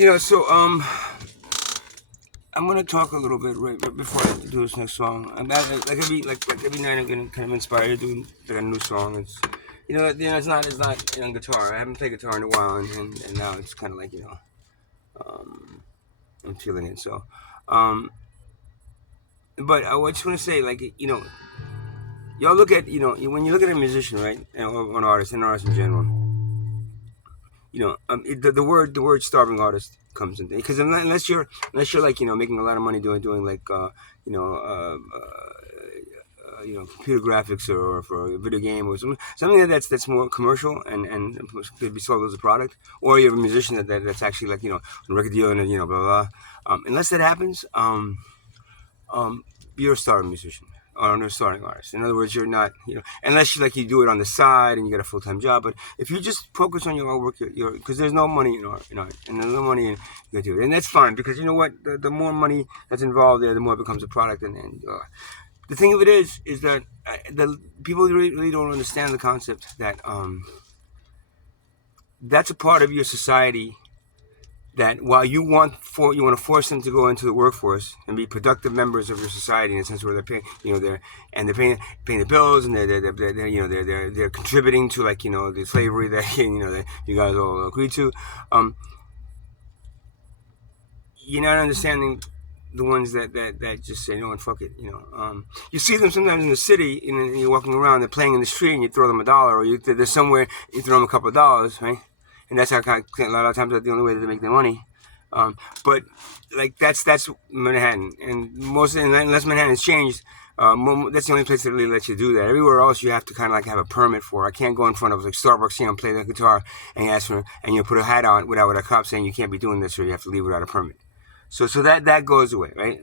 I'm gonna talk a little bit right before I do this next song. Like every night I'm getting kind of inspired to do like a new song. It's not on guitar. I haven't played guitar in a while, and now it's kind of like um, I'm feeling it. Um, but I just want to say y'all look at when you look at a musician, right, or an artist in general, the word starving artist comes in because unless you're like making a lot of money doing like computer graphics or for a video game or something that's more commercial and could be sold as a product, or you have a musician that's actually like a record deal and blah blah blah. Unless that happens, um, you're a starving musician or a starting artist. In other words, you're not, unless you do it on the side and you get a full time job. But if you just focus on your artwork, because there's no money in art, and there's no money in you do it, and that's fine because you know what, the more money that's involved there, the more it becomes a product. And the thing of it is that the people really don't understand the concept that that's a part of your society that while you want to force them to go into the workforce and be productive members of your society in a sense where they're paying they're paying the bills and they're contributing to the slavery that that you guys all agreed to. You're not understanding the ones that just say no and fuck it. You see them sometimes in the city and you're walking around, they're playing in the street and you throw them a dollar, or they're somewhere, you throw them a couple of dollars, right? And that's how a lot of times that's the only way that they make their money. But like that's Manhattan, and unless Manhattan's changed, that's the only place that really lets you do that. Everywhere else, you have to kind of like have a permit for. I can't go in front of like Starbucks, play the guitar, and ask for, and put a hat on without a cop saying you can't be doing this, or you have to leave without a permit. So that goes away, right?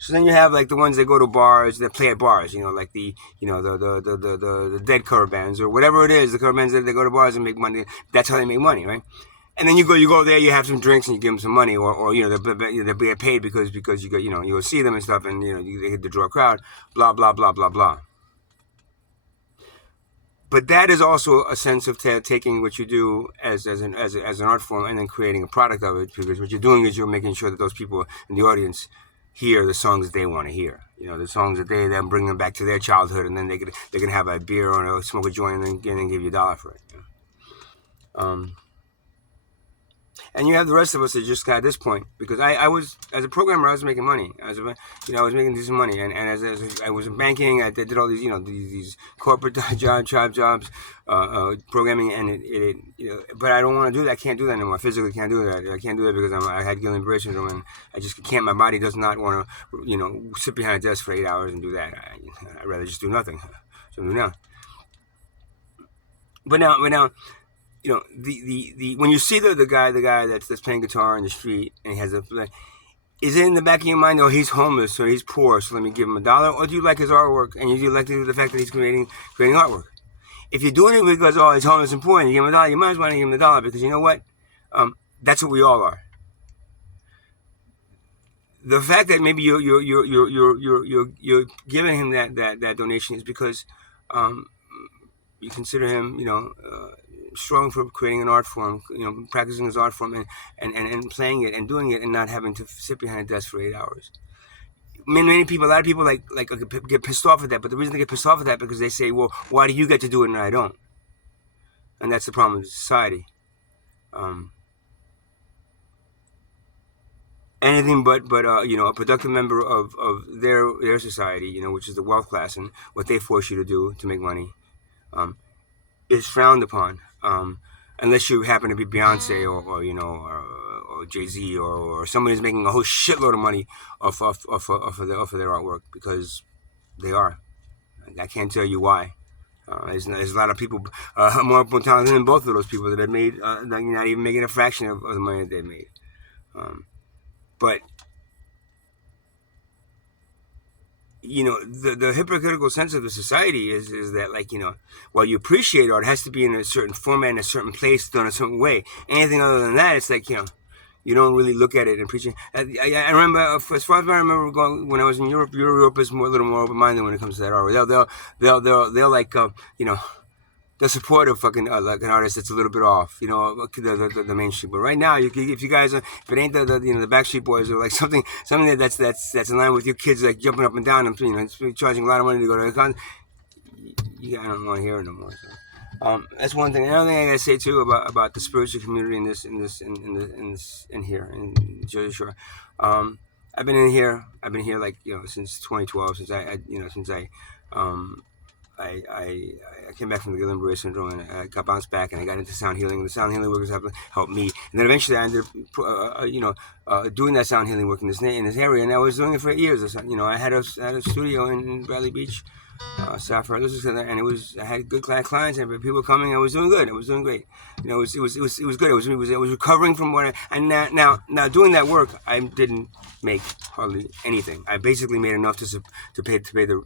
So then you have like the ones that go to bars, that play at bars, like the dead cover bands or whatever it is, the cover bands that they go to bars and make money. That's how they make money, right? And then you go there, you have some drinks and you give them some money, or they get paid because you go you go see them and stuff, and they get to draw a crowd, blah blah blah blah blah. But that is also a sense of taking what you do as an art form and then creating a product of it, because what you're doing is you're making sure that those people in the audience hear the songs that they want to hear. The songs that they then bring them back to their childhood, and then they can have a beer or smoke a joint and then give you $1 for it. And you have the rest of us that just got this point, because I was, as a programmer, I was making money. I was making decent money, and as I was in banking, I did all these these corporate jobs, programming, and but I don't want to do that. I can't do that anymore. I physically can't do that. I can't do that because I had Guillain-Barré syndrome, and I just can't. My body does not want to sit behind a desk for 8 hours and do that. I'd rather just do nothing. So I'm doing now. But now. The when you see the guy that's playing guitar in the street and he has is it in the back of your mind, oh, he's homeless or he's poor, so let me give him $1? Or do you like his artwork and you like the fact that he's creating artwork? If you're doing it because, oh, he's homeless and poor and you give him $1, you might as well give him $1, because you know what, that's what we all are. The fact that maybe you're giving him that donation is because you consider him strong for creating an art form, practicing his art form and playing it and doing it and not having to sit behind a desk for 8 hours. A lot of people get pissed off at that, but the reason they get pissed off at that because they say, well, why do you get to do it and I don't? And that's the problem with society. Anything but a productive member of their society, which is the wealth class, and what they force you to do to make money, is frowned upon. Unless you happen to be Beyonce or Jay-Z or somebody who's making a whole shitload of money off of their artwork, because they are. I can't tell you why. There's a lot of people more talented than both of those people that have made not even making a fraction of the money that they've made. But the hypocritical sense of the society is that while you appreciate art, it has to be in a certain format, in a certain place, done a certain way. Anything other than that, it's like you don't really look at it and appreciate. I remember, as far as I remember, going when I was in Europe is a little more open minded when it comes to that art. They'll the support of fucking like an artist that's a little bit off, you know, the mainstream. But right now, if you guys are, if it ain't the you know the Backstreet Boys or like something that's in line with your kids like jumping up and down and you know charging a lot of money to go to a concert, I don't want to hear it no more. So. That's one thing. Another thing I gotta say too about the spiritual community in here in Jersey Shore. I've been here like you know since 2012, since I came back from the Guillain-Barré syndrome and I got bounced back and I got into sound healing. And the sound healing workers helped me, and then eventually I ended up doing that sound healing work in this area, and I was doing it for 8 years. You know, I had a studio in Bradley Beach. Sapphire, and I had good clients and people coming. I was doing good. I was doing great. You know, it was good. I was recovering from and now doing that work, I didn't make hardly anything. I basically made enough to pay the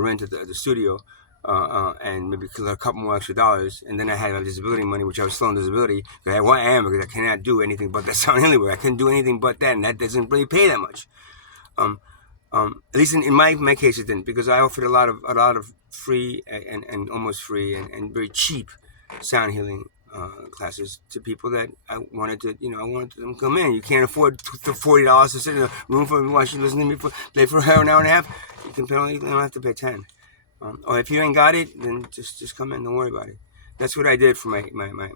rent at the studio, and maybe a couple more extra dollars. And then I had my disability money, which I was still on disability because I cannot do anything but that sound healing work. I couldn't do anything but that, and that doesn't really pay that much. At least in my case, it didn't, because I offered a lot of free and almost free and very cheap sound healing classes to people that I wanted them to come in. You can't afford $40 to sit in a room for watch you listen to me play for an hour and a half. You don't have to pay $10. Or if you ain't got it, then just come in. Don't worry about it. That's what I did for my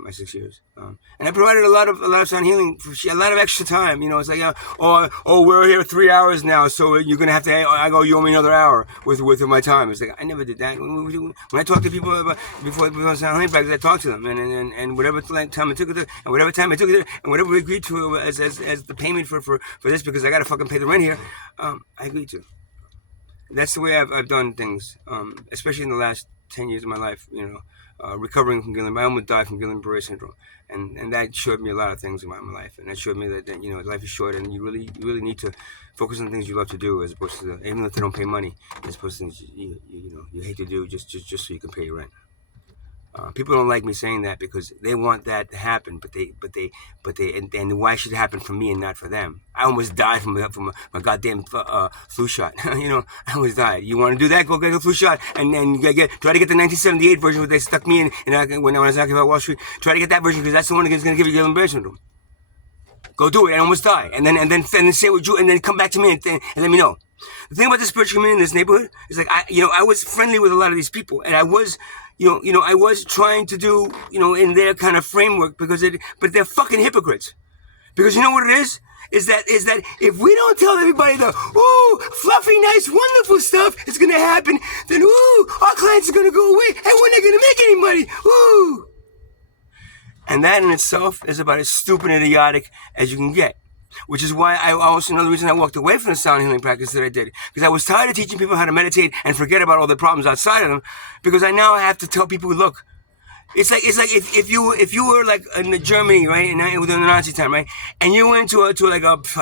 6 years, and I provided a lot of sound healing for a lot of extra time. You know, it's like, we're here 3 hours now, so you're gonna have to. You owe me another hour with my time. It's like I never did that. When I talk to people before sound healing practice, I talk to them, and whatever time it took, and whatever we agreed to as the payment for this, because I gotta fucking pay the rent here. I agreed to. That's the way I've done things, especially in the last 10 years of my life. You know. Recovering from I almost died from Guillain-Barré syndrome, and that showed me a lot of things in my life, and that showed me that you know life is short, and you really need to focus on things you love to do, as opposed to even if they don't pay money, as opposed to things you hate to do just so you can pay your rent. People don't like me saying that because they want that to happen, but and why should it happen for me and not for them? I almost died from a goddamn flu shot. You know, I almost died. You want to do that? Go get a flu shot and try to get the 1978 version where they stuck me in when I was talking about Wall Street. Try to get that version because that's the one that's going to give you Guillain-Barré syndrome. Go do it and almost die, and then say what you, and then come back to me and let me know. The thing about the spiritual community in this neighborhood is like I was friendly with a lot of these people, and I was. I was trying to do, in their kind of framework but they're fucking hypocrites. Because you know what it is? Is that if we don't tell everybody the, fluffy, nice, wonderful stuff is going to happen, then, our clients are going to go away and we're not going to make any money. And that in itself is about as stupid and idiotic as you can get. Which is why another reason I walked away from the sound healing practice that I did. Because I was tired of teaching people how to meditate and forget about all the problems outside of them. Because I now have to tell people, look, it's like if you were like in Germany, right, within the Nazi time, right, and you went to a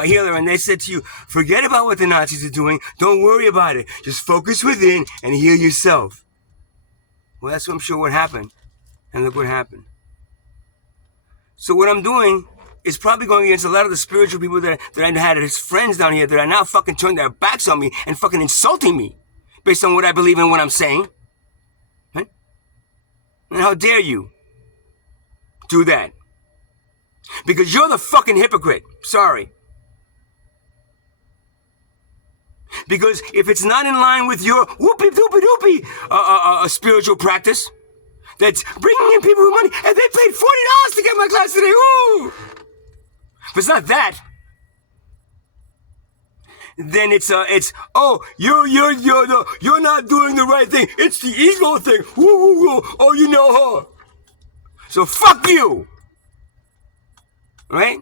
healer and they said to you, forget about what the Nazis are doing, don't worry about it, just focus within and heal yourself. Well, that's what I'm sure what happened, and look what happened. So what I'm doing is probably going against a lot of the spiritual people that I had as friends down here that are now fucking turning their backs on me and fucking insulting me based on what I believe in, what I'm saying. Right? And how dare you do that? Because you're the fucking hypocrite. Sorry. Because if it's not in line with your whoopie-doopie-doopie spiritual practice that's bringing in people with money, and they paid $40 to get my class today, ooh! If it's not that, then it's you're not doing the right thing. It's the ego thing. Woo. Oh, you know her. So fuck you. Right?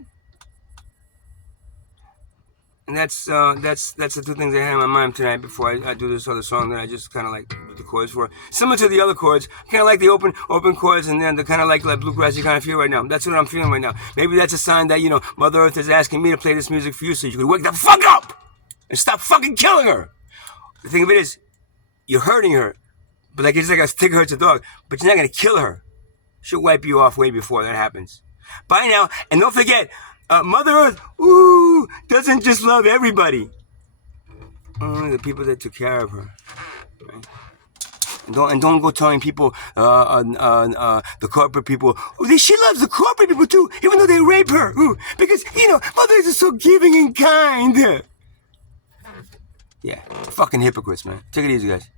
And that's the two things I had in my mind tonight before I do this other song that I just kind of like the chords for. Similar to the other chords, kind of like the open chords, and then the kind of like bluegrass you kind of feel right now. That's what I'm feeling right now. Maybe that's a sign that Mother Earth is asking me to play this music for you, so you can wake the fuck up and stop fucking killing her. The thing of it is, you're hurting her, but it's like a tick hurts a dog, but you're not gonna kill her. She'll wipe you off way before that happens. Bye now, and don't forget. Mother Earth, doesn't just love everybody. Only the people that took care of her. Right? And don't go telling people, the corporate people, she loves the corporate people too, even though they rape her. Ooh, because, mothers are so giving and kind. Yeah, fucking hypocrites, man. Take it easy, guys.